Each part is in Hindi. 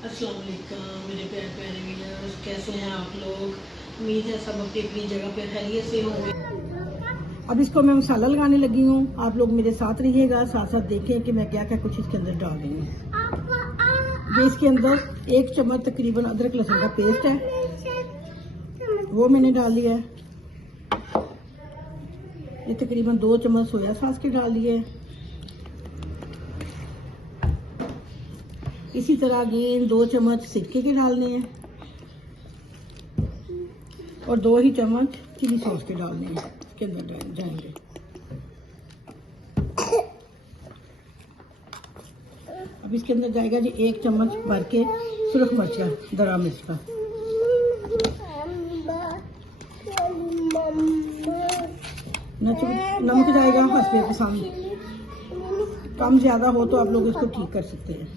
अस्सलाम वालेकुम मेरे प्यारे प्यारे व्यूअर्स, कैसे हैं आप लोग। उम्मीद है सब अपनी अपनी जगह पर खैरियत से होंगे। अब इसको मैं मसाला लगाने लगी हूँ। आप लोग मेरे साथ रहिएगा, साथ साथ देखें कि मैं क्या क्या कुछ इसके अंदर डाल रही हूँ। ये इसके अंदर 1 चम्मच तकरीबन अदरक लहसुन का पेस्ट है, वो मैंने डाल दिया है। ये तकरीबन 2 चम्मच सोया सॉस के डाल दिए। इसी तरह अगेन 2 चम्मच सिरके के डालने हैं और 2 ही चम्मच चिली सॉस के डालने हैं, इसके अंदर जाएंगे। अब इसके अंदर जाएगा जी 1 चम्मच भर के सुरख मिर्च का, दरा मिर्च का। नमक जाएगा हस्बे पसंद, कम ज्यादा हो तो आप लोग इसको ठीक कर सकते हैं।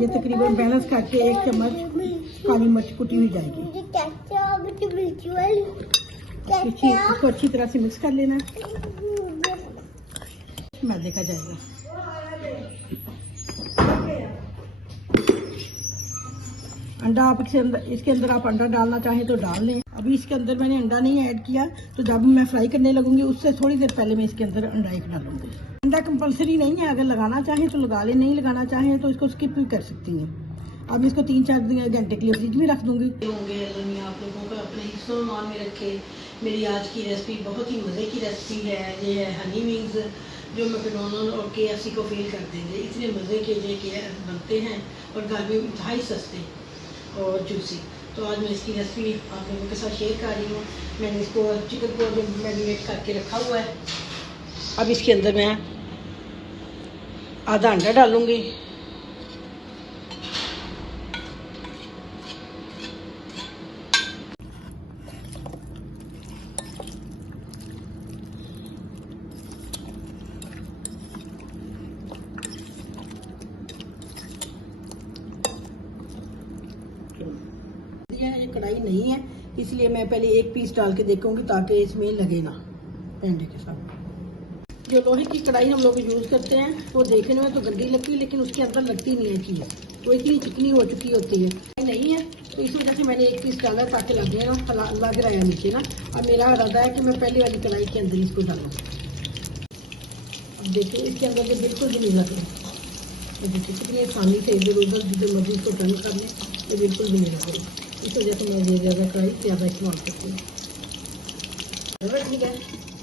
ये तकरीबन बैलेंस करके 1 चम्मच काली मिर्च कुटी हुई जाएगी। इसको अच्छी तरह से मिक्स कर लेना, मैदे का जाएगा। अंडा आप इसके अंदर आप अंडा डालना चाहें तो डाल लें। अभी इसके अंदर मैंने अंडा नहीं ऐड किया, तो जब मैं फ्राई करने लगूंगी उससे थोड़ी देर पहले मैं इसके अंदर अंडा एक डालूंगी। अंडा कंपलसरी नहीं है, अगर लगाना चाहें तो लगा लें, नहीं लगाना चाहें तो इसको स्किप भी कर सकती हैं। अब इसको 3-4 घंटे के लिए फ्रिज में रख दूंगी। होंगे आप लोगों को अपने हिस्सों में रखे। मेरी आज की रेसिपी बहुत ही मज़े की रेसिपी है। ये है हनी विंग्स, जो मैकडॉनल्ड और KFC को फेल कर देंगे। इतने मज़े के ये बनते हैं और घर में इंतहाई सस्ते और जूसी। तो आज मैं इसकी रेसिपी आप लोगों के साथ शेयर कर रही हूँ। मैंने इसको चिकन को मैरिनेट करके रखा हुआ है। अब इसके अंदर मैं आधा अंडा डालूंगी, ये कढ़ाई नहीं है इसलिए मैं पहले 1 पीस डाल के देखूंगी ताकि इसमें लगे ना अंडे के साथ। जो लोहे की कढ़ाई हम लोग यूज़ करते हैं वो देखने में तो गंदी लगती है, लेकिन उसके अंदर लगती नहीं है चीज़, वो इतनी चिकनी हो चुकी होती है। नहीं है तो इस वजह से मैंने 1 पीस डाला ताकि लगे ना, लग रहा है नीचे ना। अब मेरा इरादा है कि मैं पहले वाली कढ़ाई के अंदर इसको डालूँ। अब देखिए इसके अंदर तो बिल्कुल भी नहीं लग रहा। देखिए कितनी आसानी से इधर उधर जिधर मर्जी इसको गर्म कर लें, ये बिल्कुल भी नहीं लग रही। इस वजह से मैं ये ज़्यादा कढ़ाई ज़्यादा इस्तेमाल करती हूँ। ठीक है,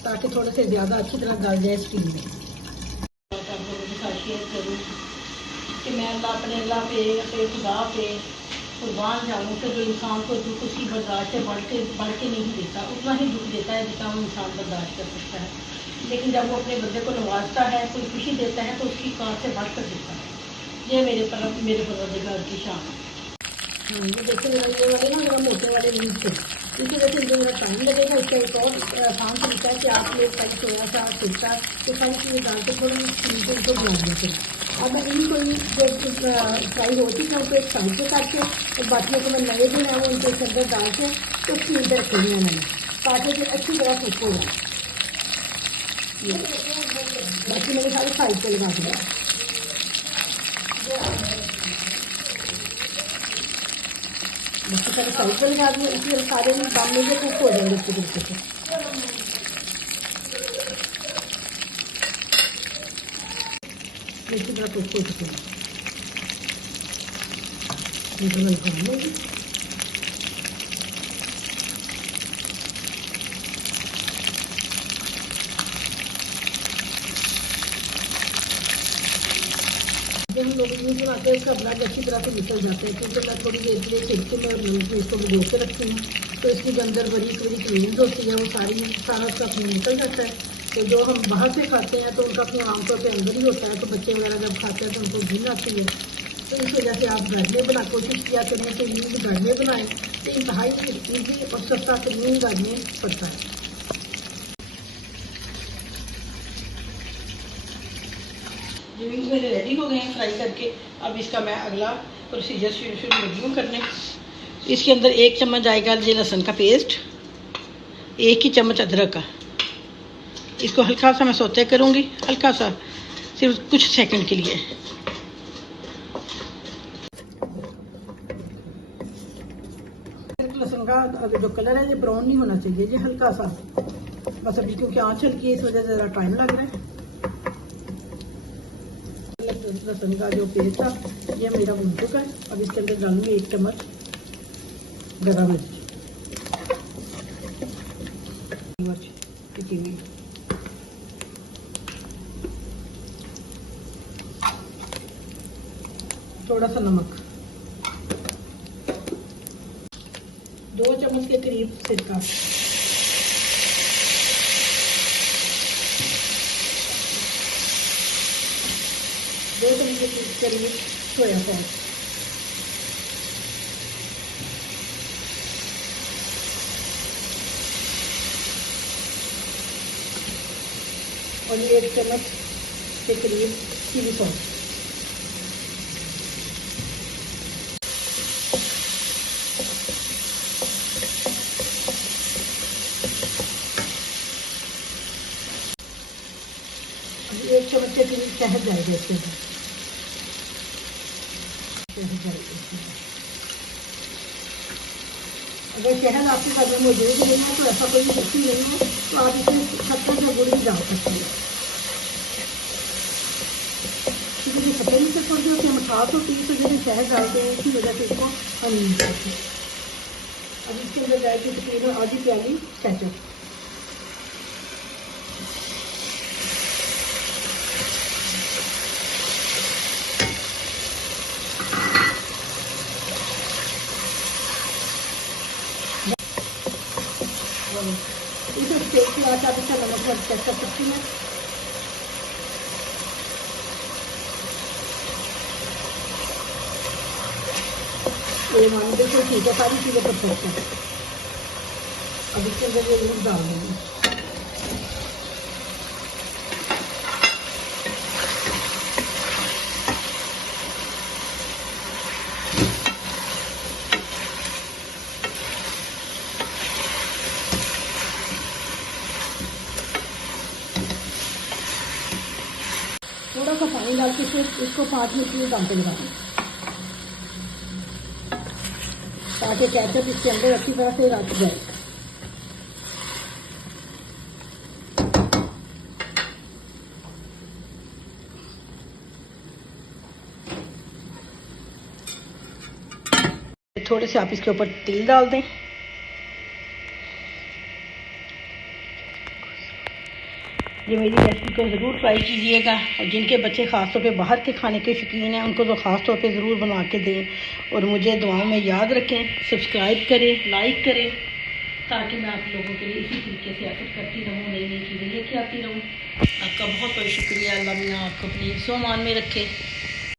ताकि थोड़े से ज़्यादा अच्छी तरह गल जाए स्टीम में। शेयर करूँ कि मैं अपने अल्लाह पे खुदा पे कुर्बान जाऊँ कि जो इंसान को दुख उसकी बर्दाश्त से बढ़ के नहीं देता, उतना ही दुख देता है जितना वो इंसान बर्दाश्त कर सकता है। लेकिन जब वो अपने बंदे को नवाजता है, कोई खुशी देता है तो उसकी कार से बढ़ कर देता है। ये मेरे परवरदिगार की शान है। ये देखिए ये वाले ना जरा मोटे वाले लीज थे, इसी वजह से मेरा टाइम लगेगा। इसका एक और आसान तरीका है कि आप लोग कई सोया चाट सिरका तो सारी चीज़ें डाल के थोड़ी चीज़ें उनको बना देते हैं। अब मैं इन्हीं को जो फ्राई होती है उनको एक साइड पे करके और बाकियों को मैं नए जो है वो उनके अंदर डाल के तो स्टीम पे रखी हुई है मैंने, ताकि फिर अच्छी तरह कुक हो जाए। बाकी मैंने सारे साइड पे लगा दिया। बाकी सारे साइड पर लगा दिए, इसलिए सारे काम में कुक हो जाएंगे अच्छे तरीके से। अच्छी तरह कुक हो चुके हैं। जब हम लोग यूज बनाते हैं इसका ब्लड अच्छी तरह से निकल जाता है, क्योंकि मैं थोड़ी देर के लिए छिड़के में इसको भिगो के रखती हूँ, तो इसकी जो अंदर बरीक नींद होती है वो सारा उसका अपने निकल जाता है। तो जो हम बाहर से खाते हैं तो उनका अपने आमतौर पर अंदर ही होता है, तो बच्चे वगैरह जब खाते हैं तो उनको घिन आती है। तो इस वजह से आप घर में कोशिश किया करें कि नींद घर में बनाएं, तो इंतहाई ईजी और सस्ता तरीन घर में पड़ता है। विंग्स मेरे रेडी हो गए हैं फ्राई करके। अब इसका मैं अगला प्रोसीजर शुरू लगी हूँ करने। इसके अंदर 1 चम्मच आएगा ये लहसुन का पेस्ट, 1 ही चम्मच अदरक का। इसको हल्का सा मैं सौते करूँगी, हल्का सा, सिर्फ कुछ सेकंड के लिए। लहसुन का जो कलर है ये ब्राउन नहीं होना चाहिए, ये हल्का सा बस। अभी क्योंकि आँच हल्की है इस वजह से ज़रा टाइम लग रहा है। लहसुन का जो पेस्ट था ये मेरा भून चुका है। अब इसके अंदर डालूंगी 1 चम्मच गरम मिर्च पिसी हुई, थोड़ा सा नमक, 2 चम्मच के करीब सिरका, 2 चम्मच के करीब सोया सॉस, और 1 चम्मच के करीब चिली सॉस। अब 1 चम्मच के करीब शहद जाएगा इसके अंदर। अगर शहद आपके घर में मौजूद नहीं है तो ऐसा कोई मुश्किल नहीं है, तो आप इसमें शक्कर या गुड़ भी डाल सकते हैं। क्योंकि खट्टे मीठे थोड़ी सी उसमें मिठास होती है, तो जैसे शहद डालते हैं इसी वजह से इसको हम नहीं करते। अब इसके अंदर जाएगी तकरीबन आधी प्याली केचप। इस स्टेज के बाद आप इसका नमक और चेक कर सकती हैं। ये मान बिल्कुल ठीक है, सारी चीज़ें परफेक्ट है। अब इसके अंदर ये दूध डाल देंगे। थोड़ा सा पानी डाल के फिर इसको 5 मिनट के लिए दम पे लगाएं, ताकि केचप इसके अंदर अच्छी तरह से रच जाए। थोड़े से आप इसके ऊपर तेल डाल दें। ये मेरी रेसिपी को ज़रूर ट्राई कीजिएगा, और जिनके बच्चे ख़ास तौर पे बाहर के खाने के शौकीन हैं उनको तो ख़ास तौर पे ज़रूर बना के दें, और मुझे दुआओं में याद रखें। सब्सक्राइब करें, लाइक करें, ताकि मैं आप लोगों के लिए इसी तरीके से एफर्ट करती रहूँ, नई नई चीज़ें लेके आती रहूँ। आपका बहुत बहुत शुक्रिया। अल्लाह मियां आपको अपनी हिफ्ज़-ओ-अमान में रखे।